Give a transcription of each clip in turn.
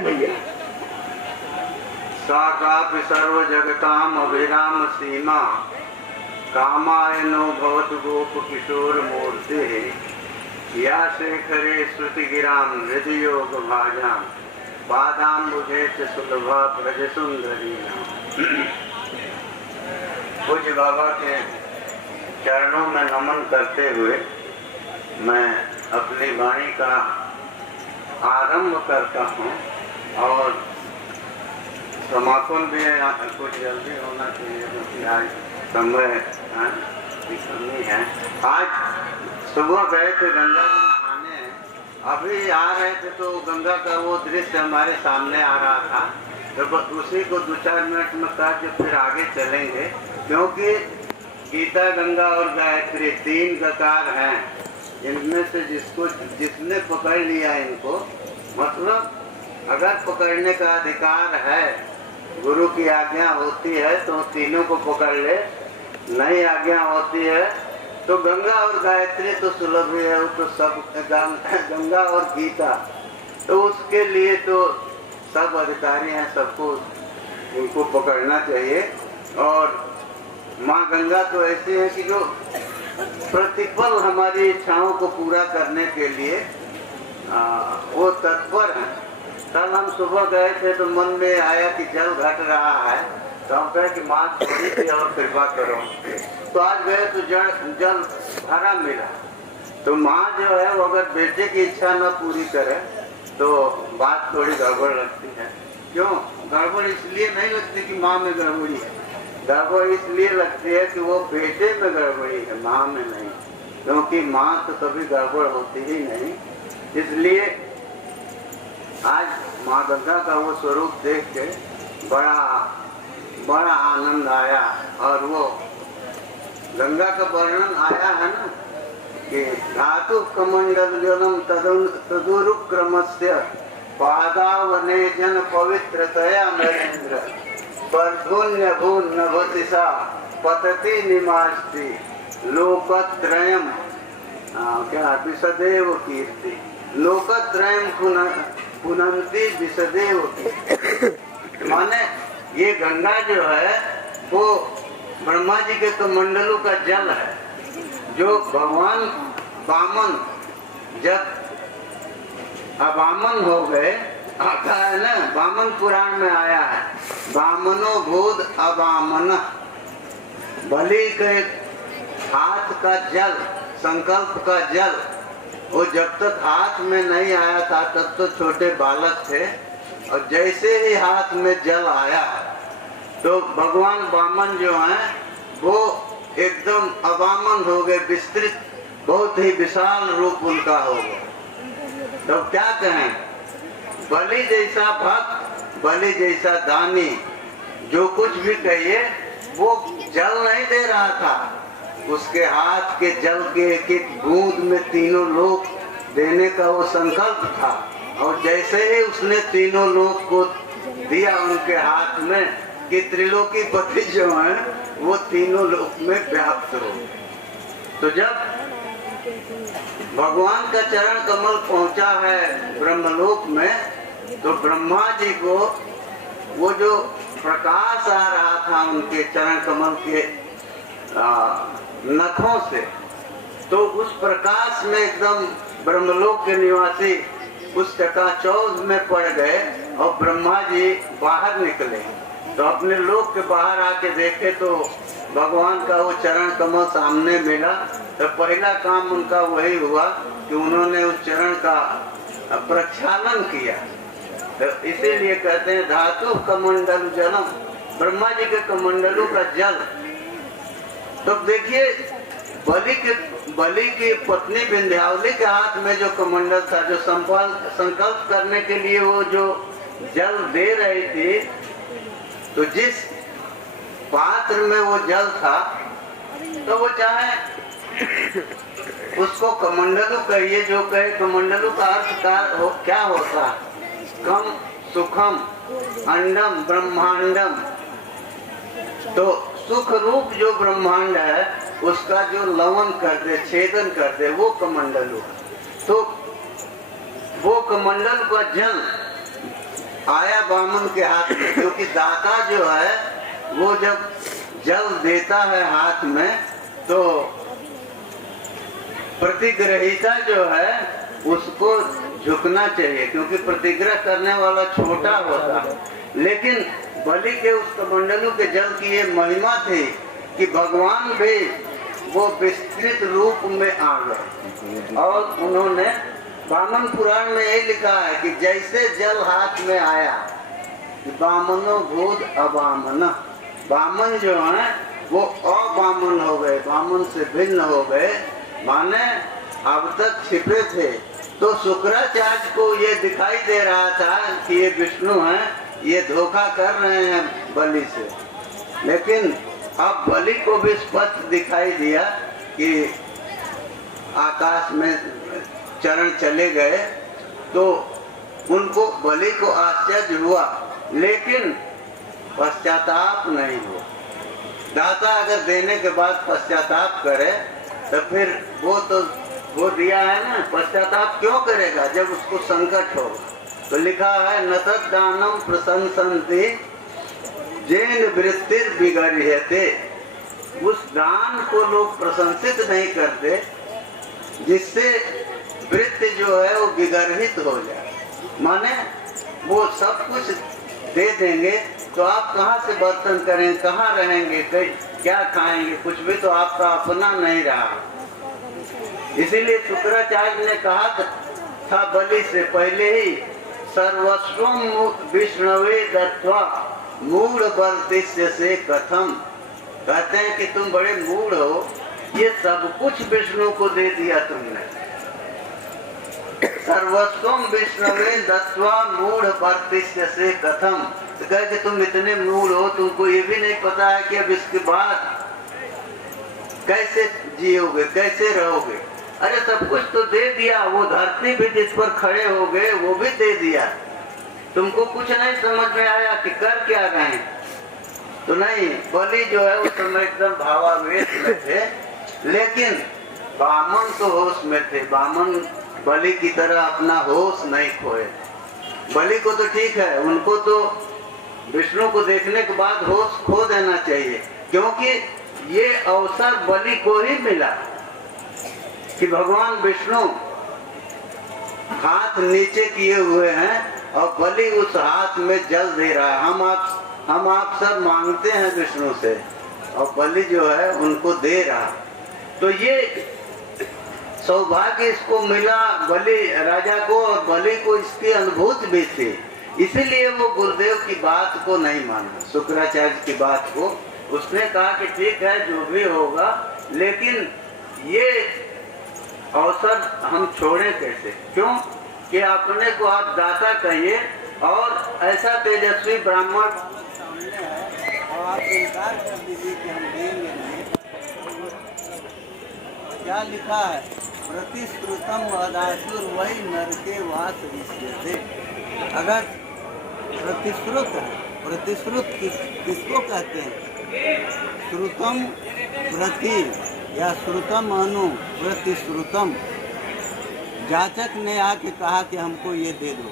भैया। सा कापि सर्व जगताम अभिराम सीमा कामायनो भवतु गोप किशोर मूर्ति या शेखरे श्रुति गिराम हृदय योग भाजाम बादाम बुझे सुलभा ब्रज सुंदरी। पूज्य बाबा के चरणों में नमन करते हुए मैं अपनी वाणी का आरंभ करता हूँ और समापन भी कुछ जल्दी होना चाहिए क्योंकि आज समय की कमी है। आज सुबह गए थे गंगा में नहाने, अभी आ रहे थे तो गंगा का वो दृश्य हमारे सामने आ रहा था, तो बस उसी को 2-4 मिनट में कहा कि फिर आगे चलेंगे, क्योंकि गीता, गंगा और गायत्री 3 गकार हैं। इनमें से जिसने पकड़ लिया इनको, मतलब अगर पकड़ने का अधिकार है, गुरु की आज्ञा होती है तो तीनों को पकड़ ले, नहीं आज्ञा होती है तो गंगा और गायत्री तो सुलभ ही है, वो तो सब गंगा और गीता, तो उसके लिए तो सब अधिकारी हैं, सबको उनको पकड़ना चाहिए। और माँ गंगा तो ऐसी है कि जो प्रतिपल हमारी इच्छाओं को पूरा करने के लिए वो तत्पर है। कल हम सुबह गए थे तो मन में आया कि जल घट रहा है, तो हम कहे कि माँ थोड़ी सी और कृपा करो, तो आज गए तो जल भरा मिला। तो माँ जो है वो अगर बेटे की इच्छा न पूरी करे तो बात थोड़ी गड़बड़ लगती है। क्यों गड़बड़? इसलिए नहीं लगती कि माँ में गड़बड़ी है, गड़बड़ इसलिए लगती है कि वो बेटे में गड़बड़ी है, माँ में नहीं, क्योंकि माँ तो कभी गड़बड़ होती ही नहीं। इसलिए आज माँ गंगा का वो स्वरूप देख के बड़ा आनंद आया। और वो गंगा का वर्णन आया है ना कि धातु कमंडल जलम तदुरुक्रमस्य पादावने जन पवित्रतया नरेंद्र परधुन्य भून नभतिसा पतति निमास्ति लोकत्रयम क्या विसदेव कीर्ति लोकत्रयम पुनंती विसदेव कीर्ति। माने ये गंगा जो है वो ब्रह्मा जी के कमंडलों का जल है, जो भगवान वामन जब अवामन हो गए, आता है ना, वामन पुराण में आया है, वामनो भूत अवामन, बलि के हाथ का जल, संकल्प का जल, वो जब तक हाथ में नहीं आया था तब तो छोटे बालक थे, और जैसे ही हाथ में जल आया तो भगवान वामन जो हैं वो एकदम अवामन हो गए, विस्तृत, बहुत ही विशाल रूप उनका हो गया। तो क्या कहें, बलि जैसा भक्त, बलि जैसा दानी, जो कुछ भी कहिए वो जल नहीं दे रहा था, उसके हाथ के जल के एक एक बूंद में तीनों लोक देने का वो संकल्प था। और जैसे ही उसने तीनों लोक को दिया उनके हाथ में कि त्रिलोकी पति जो है वो तीनों लोक में व्याप्त हो। तो जब भगवान का चरण कमल पहुंचा है ब्रह्मलोक में, तो ब्रह्मा जी को वो जो प्रकाश आ रहा था उनके चरण कमल के नखों से, तो उस प्रकाश में एकदम ब्रह्मलोक के निवासी उस चकाचौंध में पड़ गए। और ब्रह्मा जी बाहर निकले तो अपने लोक के बाहर आके देखे तो भगवान का वो चरण कमल सामने मिला। तो पहला काम उनका वही हुआ कि उन्होंने उस चरण का प्रक्षालन किया। तो इसीलिए कहते हैं धातु कमंडल जलम, ब्रह्मा जी के कमंडलों का जल। तो देखिए बलि की पत्नी विंध्यावली के हाथ में जो कमंडल था, जो संकल्प करने के लिए वो जो जल दे रही थी, तो जिस पात्र में वो जल था तो वो चाहे उसको कमंडलू कहिए, जो कहे कमंडलू का अर्थ क्या होता है, कम सुखम अंडम ब्रह्मांडम। तो सुख रूप जो ब्रह्मांड है उसका जो लवन कर दे, छेदन कर दे, वो कमंडलू। तो वो कमंडल का जल आया बामन के हाथ में, क्योंकि दाता जो है वो जब जल देता है हाथ में तो प्रतिग्रहिता जो है उसको झुकना चाहिए, क्योंकि प्रतिग्रह करने वाला छोटा होता है। लेकिन बलि के उस कमंडलू के जल की ये महिमा थी कि भगवान भी वो विस्तृत रूप में आ गए। और उन्होंने वामन पुराण में यही लिखा है कि जैसे जल हाथ में आया, वामनो भूत अवामन, वामन जो है वो अवामन हो गए, वामन से भिन्न हो गए, माने अब तक छिपे थे। तो शुक्राचार्य को ये दिखाई दे रहा था कि ये विष्णु हैं, ये धोखा कर रहे हैं बलि से। लेकिन अब बलि को भी स्पष्ट दिखाई दिया कि आकाश में चरण चले गए, तो उनको बलि को आश्चर्य हुआ, लेकिन पश्चाताप नहीं हुआ। दाता अगर देने के बाद पश्चाताप करे तो फिर वो दिया है ना, पश्चाताप क्यों करेगा जब उसको संकट हो। तो लिखा है न तद्दानम प्रशंसन्ति जैन वृत्तिर बिगड़ते, उस दान को लोग प्रशंसित नहीं करते जिससे वृत्ति जो है वो विगर्हित हो जाए। माने वो सब कुछ दे देंगे तो आप कहाँ से बर्तन करेंगे, कहाँ रहेंगे, क्या खाएंगे, कुछ भी तो आपका अपना नहीं रहा। इसीलिए शुक्राचार्य ने कहा था बलि से पहले ही, सर्वस्वम विष्णवे दत्वा मूढ़ बर्तिष्य से कथम, कहते हैं कि तुम बड़े मूढ़ हो, ये सब कुछ विष्णु को दे दिया तुमने। सर्वस्वम विष्णवे दत्वा मूढ़ बर्तिष्य से कथम, तो कहे कि तुम इतने मूढ़ हो, तुमको ये भी नहीं पता है कि अब इसके बाद कैसे जियोगे, कैसे रहोगे। अरे सब कुछ तो दे दिया, वो धरती भी जिस पर खड़े हो गए वो भी दे दिया, तुमको कुछ नहीं समझ में आया कि कर क्या गए। तो नहीं, बलि जो है उस समय एकदम भावावेश में थे, लेकिन वामन तो होश में थे। वामन बलि की तरह अपना होश नहीं खोए। बलि को तो ठीक है, उनको तो विष्णु को देखने के बाद होश खो देना चाहिए, क्योंकि ये अवसर बलि को ही मिला कि भगवान विष्णु हाथ नीचे किए हुए हैं और बलि उस हाथ में जल दे रहा है। हम आप सब मांगते हैं विष्णु से और बलि जो है उनको दे रहा। तो ये सौभाग्य इसको मिला बलि राजा को, और बलि को इसकी अनुभूति भी थी, इसीलिए वो गुरुदेव की बात को नहीं माना, शुक्राचार्य की बात को। उसने कहा कि ठीक है जो भी होगा, लेकिन ये अवसर हम छोड़े कैसे, क्यों कि अपने को आप दाता कहिए और ऐसा तेजस्वी ब्राह्मण सामने है और आप इनकार कर दीजिए कि हम देंगे नहीं। क्या लिखा है, प्रतिश्रुतम वदासुर वही नरके वास विष्यते। अगर प्रतिश्रुत है, प्रतिश्रुत किसको कहते हैं, श्रुतम प्रति या श्रुतम अनु प्रतिश्रुतम। जाचक ने आके कहा कि हमको ये दे दो,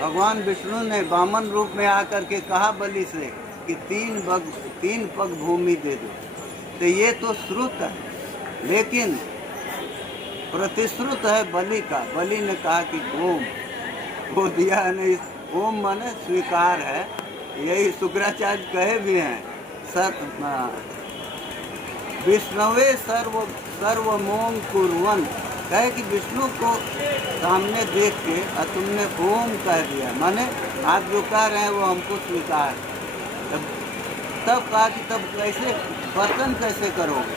भगवान विष्णु ने वामन रूप में आकर के कहा बलि से कि 3 पग भूमि दे दो। तो ये तो श्रुत है, लेकिन प्रतिश्रुत है बलि का। बलि ने कहा कि ओम, वो दिया नहीं, ओम माने स्वीकार है। यही शुक्राचार्य कहे भी हैं, विष्णुवे सर्वमोम कुर्वन, कहे कि विष्णु को सामने देख के और तुमने ओम कह दिया, माने आप जो कह रहे हैं वो हमको स्वीकार। तब कहा कि तब कैसे बर्तन कैसे करोगे,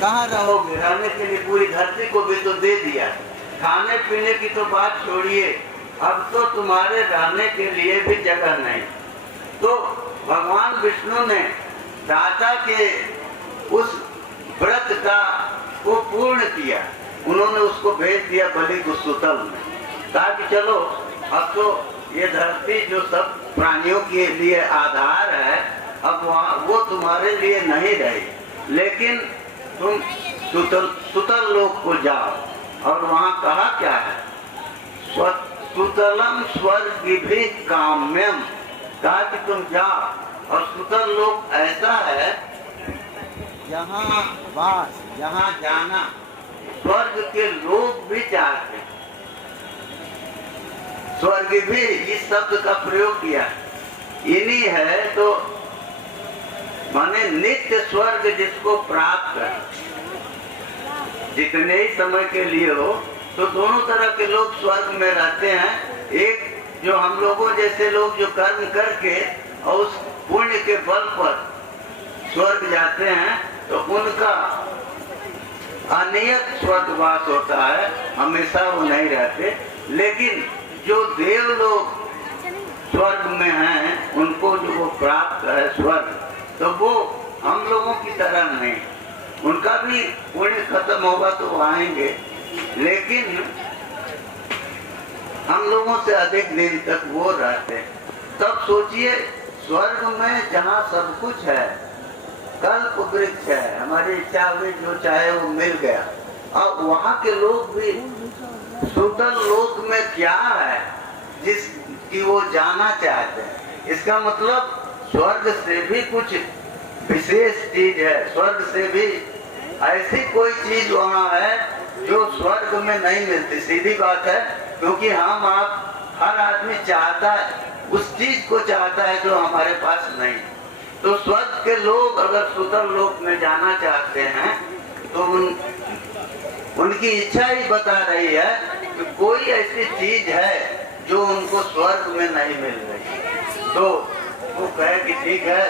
कहाँ रहोगे, रहने के लिए पूरी धरती को भी तो दे दिया, खाने पीने की तो बात छोड़िए, अब तो तुम्हारे रहने के लिए भी जगह नहीं। तो भगवान विष्णु ने दाता के उस व्रत का को पूर्ण किया, उन्होंने उसको भेज दिया बलि को सुतल में, कहा कि चलो अब तो ये धरती जो सब प्राणियों के लिए आधार है, अब वहाँ वो तुम्हारे लिए नहीं रही, लेकिन तुम सुतल लोक को जाओ। और वहाँ कहा क्या है, सुतलम स्वर्ग भी काम्यम, कहा कि तुम जाओ। और सुतल लोक ऐसा है जहाँ वास, जहाँ जाना स्वर्ग के लोग भी चाहते हैं। स्वर्ग भी इस शब्द का प्रयोग किया, इन्हीं है तो माने नित्य स्वर्ग जिसको प्राप्त है, जितने ही समय के लिए हो, तो दोनों तरह के लोग स्वर्ग में रहते हैं। एक जो हम लोगों जैसे लोग जो कर्म करके और उस पुण्य के बल पर स्वर्ग जाते हैं, तो उनका अनियत स्वर्गवास होता है, हमेशा वो नहीं रहते। लेकिन जो देव लोग स्वर्ग में हैं, उनको जो वो प्राप्त है स्वर्ग, तो वो हम लोगों की तरह नहीं, उनका भी पुण्य खत्म होगा तो वो आएंगे, लेकिन हम लोगों से अधिक दिन तक वो रहते हैं। तब सोचिए स्वर्ग में जहाँ सब कुछ है, कल्प वृक्ष है, हमारी इच्छा हुई जो चाहे वो मिल गया, और वहाँ के लोग भी सुतल लोक में क्या है जिसकी वो जाना चाहते हैं। इसका मतलब स्वर्ग से भी कुछ विशेष चीज है, स्वर्ग से भी ऐसी कोई चीज वहाँ है जो स्वर्ग में नहीं मिलती। सीधी बात है, क्योंकि हम आप हर आदमी चाहता है, उस चीज को चाहता है जो हमारे पास नहीं। तो स्वर्ग के लोग अगर सुतल लोक में जाना चाहते हैं तो उनकी इच्छा ही बता रही है कि कोई ऐसी चीज है जो उनको स्वर्ग में नहीं मिल रही। तो वो कहे कि ठीक है,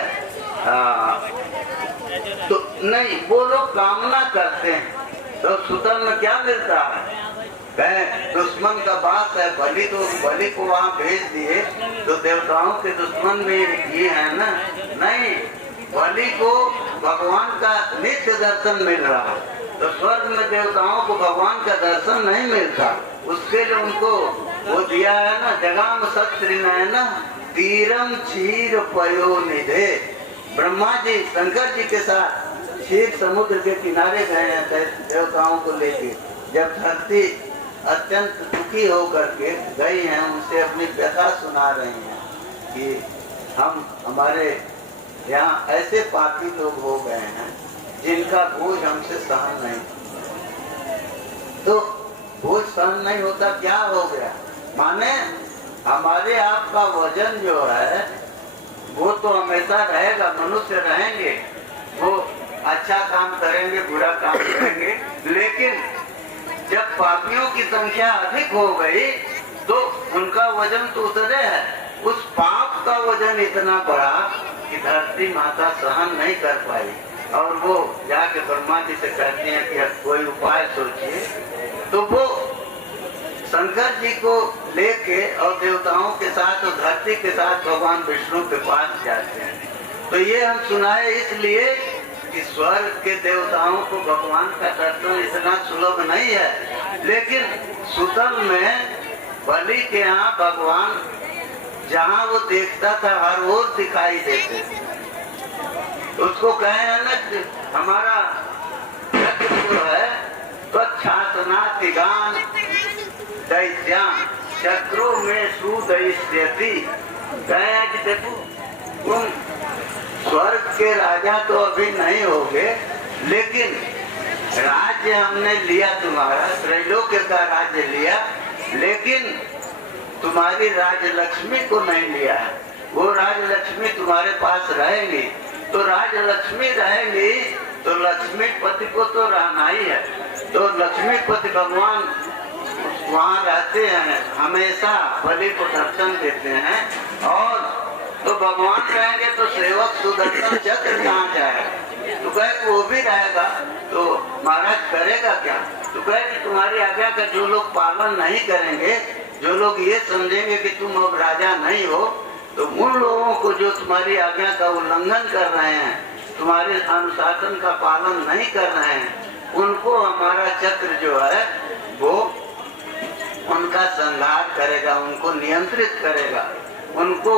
तो नहीं, वो लोग कामना करते हैं। तो सुतल में क्या मिलता है, कहे दुश्मन का बात है, बलि तो बलि को वहाँ भेज दिए तो देवताओं के दुश्मन भी ये है ना, नहीं, बलि को भगवान का नित्य दर्शन मिल रहा है। तो स्वर्ग में देवताओं को भगवान का दर्शन नहीं मिलता, उसके लिए उनको वो दिया है ना, जगाम सत्री नयना तीरम क्षीर पयो निधे। ब्रह्मा जी शंकर जी के साथ क्षीर समुद्र के किनारे गए हैं देवताओं को लेके। जब धरती अत्यंत दुखी होकर के गई हैं, उनसे अपनी व्यथा सुना रही हैं कि हमारे यहाँ ऐसे पापी लोग हो गए हैं जिनका बोझ हमसे सहन नहीं, तो बोझ सहन नहीं होता, क्या हो गया, माने हमारे आपका वजन जो है वो तो हमेशा रहेगा, मनुष्य रहेंगे, वो अच्छा काम करेंगे, बुरा काम करेंगे, लेकिन जब पापियों की संख्या अधिक हो गई तो उनका वजन तो उतरे है। उस पाप का वजन इतना बढ़ा कि धरती माता सहन नहीं कर पाई, और वो जाके ब्रह्मा जी से कहती हैं कि अब कोई उपाय सोचिए। तो वो शंकर जी को लेके और देवताओं के साथ और धरती के साथ भगवान विष्णु के पास जाते हैं। तो ये हम सुनाए इसलिए कि स्वर्ग के देवताओं को भगवान का दर्शन इतना सुलभ नहीं है, लेकिन सुतल में बलि के यहाँ भगवान जहाँ वो देखता था हर ओर दिखाई देते थे। उसको कहे है ना कि हमारा जो है स्वच्छासनातिगान दैत्यान चक्रों में सुदैत्यति, कहे कि देखो तुम स्वर्ग के राजा तो अभी नहीं होगे, लेकिन राज्य हमने लिया तुम्हारा, त्रैलोक्य का राज्य लिया, लेकिन तुम्हारी राजलक्ष्मी को नहीं लिया है। वो राजलक्ष्मी तुम्हारे पास रहेगी, तो राजलक्ष्मी रहेगी तो लक्ष्मीपति को तो रहना ही है। तो लक्ष्मीपति भगवान वहाँ रहते हैं, हमेशा बलि को दर्शन देते हैं, और तो भगवान रहेंगे तो सेवक सुदर्शन चक्र कहाँ जाएगा। तो कहे वो भी रहेगा, तो महाराज करेगा क्या। तो कहे कि तुम्हारी आज्ञा का जो लोग पालन नहीं करेंगे, जो लोग ये समझेंगे कि तुम अब राजा नहीं हो, तो उन लोगों को जो तुम्हारी आज्ञा का उल्लंघन कर रहे हैं, तुम्हारे अनुशासन का पालन नहीं कर रहे हैं, उनको हमारा चक्र जो है वो उनका संहार करेगा, उनको नियंत्रित करेगा, उनको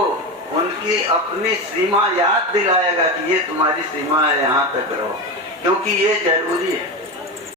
उनकी अपनी सीमा याद दिलाएगा कि ये तुम्हारी सीमा है, यहाँ तक रहो, क्योंकि ये जरूरी है।